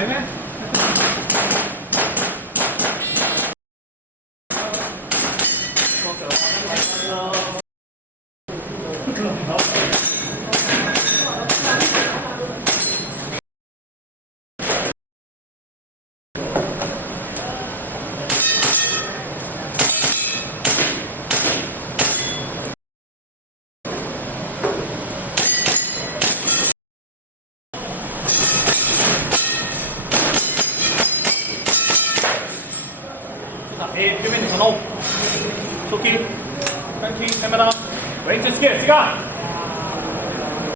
아니네. 표면이 전업, 속기, 깡킹, 카메라, 웨이트 스킬, 시간!